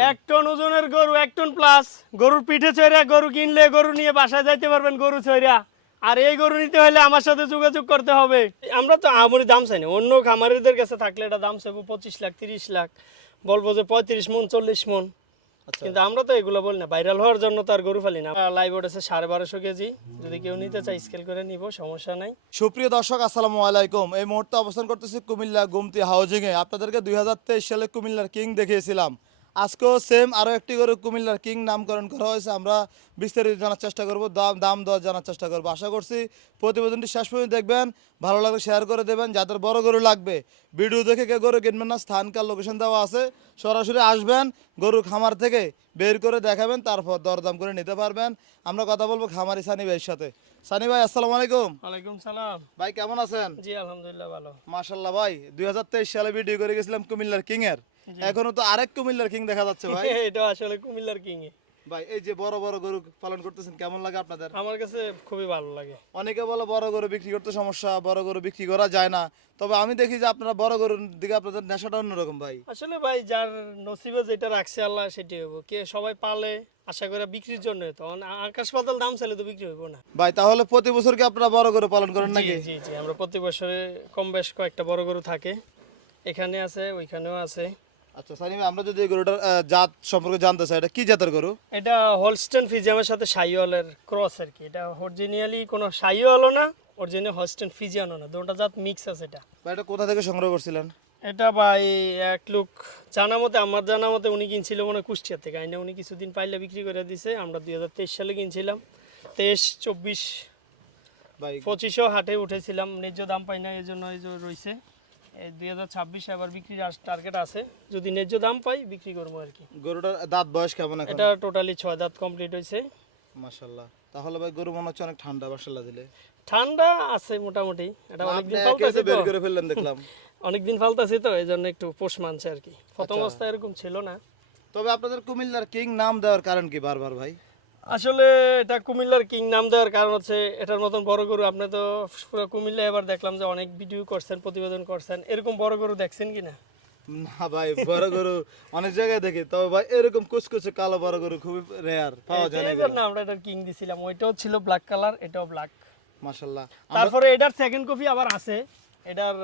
1 ton ওজনের গরু 1 ton plus গরুর পিঠে চড়া গরু কিনলে গরু নিয়ে বাসায় যাইতে পারবেন গরু চড়া। আর এই গরু নিতে হলে আমার সাথে যোগাযোগ করতে হবে। আমরা তো আমরি দাম চাই না, অন্য খামারিদের কাছে থাকলে এটা দাম চাইবো 25 লাখ 30 লাখ, বলবো যে 35 মন 40 মন। কিন্তু আমরা তো এগুলো বলি না, ভাইরাল হওয়ার জন্য তো আর গরু ফালি না। লাইভ ওড আছে 1250 কেজি, যদি কেউ নিতে চায় স্কেল করে নিব, সমস্যা নাই। সুপ্রিয় দর্শক আসসালামু আলাইকুম। এই মুহূর্তে অবস্থান করতেছি কুমিল্লা গুমতি হাউজিং এ। আপনাদেরকে 2023 সালে কুমিল্লার কিং দেখিয়েছিলাম। আজকেও সেম আরও একটি গরু কুমিল্লার কিং নামকরণ করা হয়েছে। আমরা বিস্তারিত জানার চেষ্টা করব, দাম দর জানার চেষ্টা করব। আশা করছি প্রতিবেদনটি শেষ পর্যন্ত দেখবেন, ভালো লাগলে শেয়ার করে দেবেন। যাদের বড় গরু লাগবে ভিডিও দেখে কেউ গরু কিনবেন না, স্থানকাল লোকেশন দেওয়া আছে, সরাসরি আসবেন, গরু খামার থেকে বের করে দেখাবেন, তারপর দরদাম করে নিতে পারবেন। আমরা কথা বলবো খামারি সানি ভাইয়ের সাথে। সানি ভাই আসসালামু আলাইকুম। ওয়ালাইকুম সালাম। ভাই কেমন আছেন? জি আলহামদুলিল্লাহ ভালো। মাশাআল্লাহ ভাই, 2023 সালে ভিডিও করে গেছিলাম কুমিল্লার কিং এর, এখনো তো আরেক কুমিল্লার কিং দেখা যাচ্ছে ভাই। এটা আসলে কুমিল্লার কিং এ। ভাই এই যে বড় বড় গরু পালন করতেছেন, কেমন লাগে আপনাদের? আমার কাছে খুবই ভালো লাগে। অনেকে বলে বড় গরু বিক্রি করতে সমস্যা, বড় গরু বিক্রি করা যায় না, তবে আমি দেখি যে আপনারা বড় গরুর দিকে আপনাদের নেশাটা অন্যরকম ভাই। আসলে ভাই যার নসিবে যেটা রাখছে আল্লাহ সেটি হবো, কে সবাই পালে আশা করে বিক্রির জন্য, তো আকাশ পাতাল দাম চাইলে তো বিক্রি হইব না ভাই তাহলে প্রতি বছর কি আপনারা বড় গরু পালন করেন জি নাকি? জি জি, আমরা প্রতি বছরে কম বেশ কয়েকটা বড় গরু থাকে, এখানে আছে ওইখানেও আছে। আচ্ছা সানি ভাই, আমরা যদি এই গরুটার জাত সম্পর্কে জানতে চাই, এটা কি জাতের গরু? এটা হলস্টেন ফিজিয়ামের সাথে শাইওয়ালের ক্রস আর কি। এটা অরিজিনালি কোনো শাইওয়ালও না, অরিজিনাল হলস্টেন ফিজিয়ানও না, দুটো জাত মিক্স আছে এটা। ভাই এটা কোথা থেকে সংগ্রহ করছিলেন? এটা ভাই এক লোক জানা মতে, আমার জানা মতে উনি কিনছিল মনে হয় কুষ্টিয়া থেকে, আইনা উনি কিছুদিন পাইলে বিক্রি করে দিছে। আমরা 2023 সালে কিনছিলাম, 23 24 ভাই 25ও হাটে উঠেছিলাম, ন্যায্য দাম পাই না, এই জন্য এই যে রয়েছে। এই 2026 আবার বিক্রির টার্গেট আছে, যদি ন্যায্য দাম পাই বিক্রি করবো আর কি। গরুটার দাঁত বয়স কেমন এখন? এটা টোটালি 6 দাঁত কমপ্লিট হয়েছে। মাশাআল্লাহ, তাহলে ভাই গরু মনে হচ্ছে অনেক ঠান্ডা, মাশাআল্লাহ দিলে। ঠান্ডা আছে মোটামুটি, এটা অনেকদিন ফালতাছে তো, বের করে ফেললেন দেখলাম। অনেকদিন ফালতাছে তো এই জন্য একটু পোষ মানছে আর কি। প্রথম আচ্ছা। অবস্থায় এরকম ছিল না। তবে আপনাদের কুমিল্লার কিং নাম দেওয়ার কারণ কি বারবার ভাই? আসলে এটা কুমিল্লার কিং নাম দেওয়ার কারণ হচ্ছে এটার মতন বড় গরু আপনি তো পুরো কুমিল্লা এবার দেখলাম যে অনেক ভিডিও করছেন, প্রতিবেদন করছেন, এরকম বড় গরু দেখছেন কিনা? না ভাই, বড় গরু অনেক জায়গায় দেখি, তবে ভাই এরকম কুচকুচে কালো বড় গরু খুবই রেয়ার পাওয়া যায় না। এই জন্য আমরা এটার কিং দিছিলাম। ওইটাও ছিল ব্ল্যাক কালার, এটাও ব্ল্যাক। মাশাআল্লাহ। তারপরে এটার সেকেন্ড কপি আবার আছে, এটার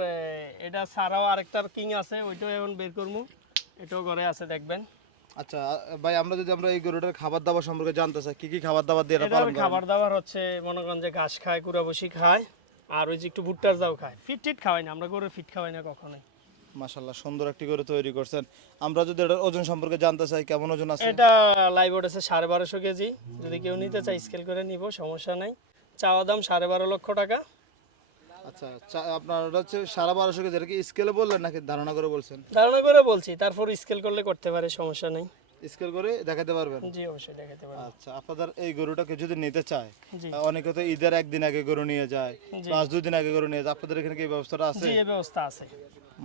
এটা ছাড়াও আরেকটার কিং আছে, ওইটাও এখন বের করবো, এটাও ঘরে আছে দেখবেন। আচ্ছা ভাই, আমরা এই গরুটার খাবার দাবার সম্পর্কে জানতে চাই, কি কি খাবার দাবার দিয়ে এটা এটার পালন করেন? খাবার দাবার হচ্ছে মনে করেন যে ঘাস খায়, কুড়াবসি খায়, আর ওই যে একটু ভুট্টার যাও খায়। ফিট টিট খাওয়াই না আমরা, গরুর ফিট খাওয়াই না কখনোই। মাশাআল্লাহ, সুন্দর একটি গরু তৈরি করছেন। আমরা যদি এটার ওজন সম্পর্কে জানতে চাই, কেমন ওজন আছে? এটা লাইভ ওড আছে 1250 কেজি, যদি কেউ নিতে চায় স্কেল করে নিব, সমস্যা নাই। চাওয়া দাম 12.5 লক্ষ টাকা। আচ্ছা আপনার ওটা হচ্ছে 12.5 কেজি, এটা কি স্কেলে বললেন নাকি ধারণা করে বলছেন? ধারণা করে বলছি, তারপর স্কেল করলে করতে পারে, সমস্যা নেই। স্কেল করে দেখাতে পারবেন? জি অবশ্যই দেখাতে পারবো। আচ্ছা, আপনাদের এই গরুটাকে যদি নিতে চায়, জি অনেকে তো ঈদের একদিন আগে গরু নিয়ে যায়, জি। 5-2 দিন আগে গরু নিয়ে যায়, আপনাদের এখানে কি এই ব্যবস্থাটা আছে? জি এই ব্যবস্থা আছে।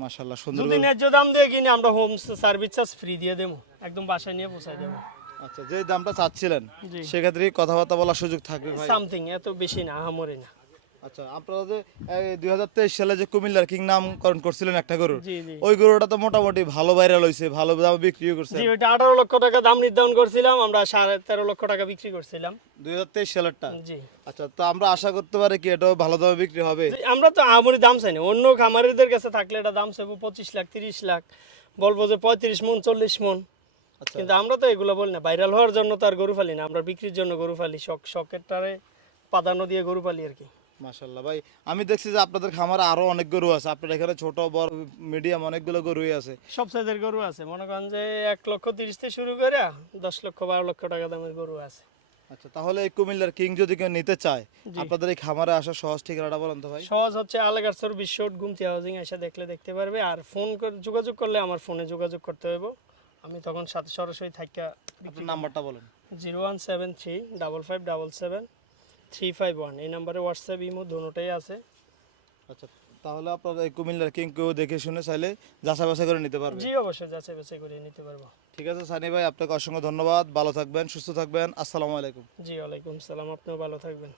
মাশাআল্লাহ, সুন্দর যদি গরু। ন্যায্য দাম দিয়ে কিনে আমরা হোম সার্ভিস চার্জ ফ্রি দিয়ে দেবো, একদম বাসায় নিয়ে পৌঁছায় দেবো। আচ্ছা, যে দামটা চাচ্ছিলেন জি সেক্ষেত্রে কি কথাবার্তা বলার সুযোগ থাকবে ভাই? সামথিং, এত বেশি না, আহামরি না। আচ্ছা, আপনারা যে এই 2023 সালে যে কুমিল্লার কিং নামকরণ করছিলেন একটা গরু, জি জি ওই গরুটা তো মোটামুটি ভালো ভাইরাল হয়েছে, ভালো দামে বিক্রিও করছে। জি, ওইটা 18 লক্ষ টাকা দাম নির্ধারণ করছিলাম, আমরা 13.5 লক্ষ টাকা বিক্রি করছিলাম। 2023 সালেরটা। জি আচ্ছা, তো আমরা আশা করতে পারি কি এটাও ভালো দামে বিক্রি হবে? জি, আমরা তো আহামরি দাম চাই না, অন্য খামারিদের কাছে থাকলে এটা দাম চাইবো 25 লাখ 30 লাখ, বলবো যে 35 মন 40 মন। আচ্ছা, কিন্তু আমরা তো এগুলো বলি না, ভাইরাল হওয়ার জন্য তো আর গরু ফালি না, আমরা বিক্রির জন্য গরু ফালি, শখেরটারে প্রাধান্য দিয়ে গরু ফালি আর কি। মাশাআল্লাহ ভাই, আমি দেখছি যে আপনাদের খামারে আরো অনেক গরু আছে, আপনার এখানে ছোট বড় মিডিয়াম অনেকগুলো গরুই আছে। সব সাইজের গরু আছে, মনে করেন যে 1,30,000 থেকে শুরু করে 10 লক্ষ 12 লক্ষ টাকা দামের গরু আছে। আচ্ছা, তাহলে এই কুমিল্লার কিং যদি কেউ নিতে চায়, জি। আপনাদের এই খামারে আসা সহজ ঠিকানাটা বলেন তো ভাই। সহজ হচ্ছে আলেগারসর বিশ্বট গুমতি হাউজিং এসে দেখলে দেখতে পারবে, আর ফোন করে যোগাযোগ করলে আমার ফোনে যোগাযোগ করতে হবে, আমি তখন সাথে সরাসরি থাকা। আপনার নাম্বারটা বলেন। 01735577 এই নাম্বারে হোয়াটসঅ্যাপ ইমো দুটোটাই আছে। আচ্ছা, তাহলে আপনারা এই কুমিল্লার কিং কেউ দেখে শুনে চাইলে যাচাই বাছাই করে নিতে পারবে। জি অবশ্যই যাচাই বাছাই করে নিতে পারবো। ঠিক আছে সানি ভাই, আপনাকে অসংখ্য ধন্যবাদ, ভালো থাকবেন, সুস্থ থাকবেন, আসসালামু আলাইকুম। জি ওয়ালাইকুম সালাম, আপনিও ভালো থাকবেন।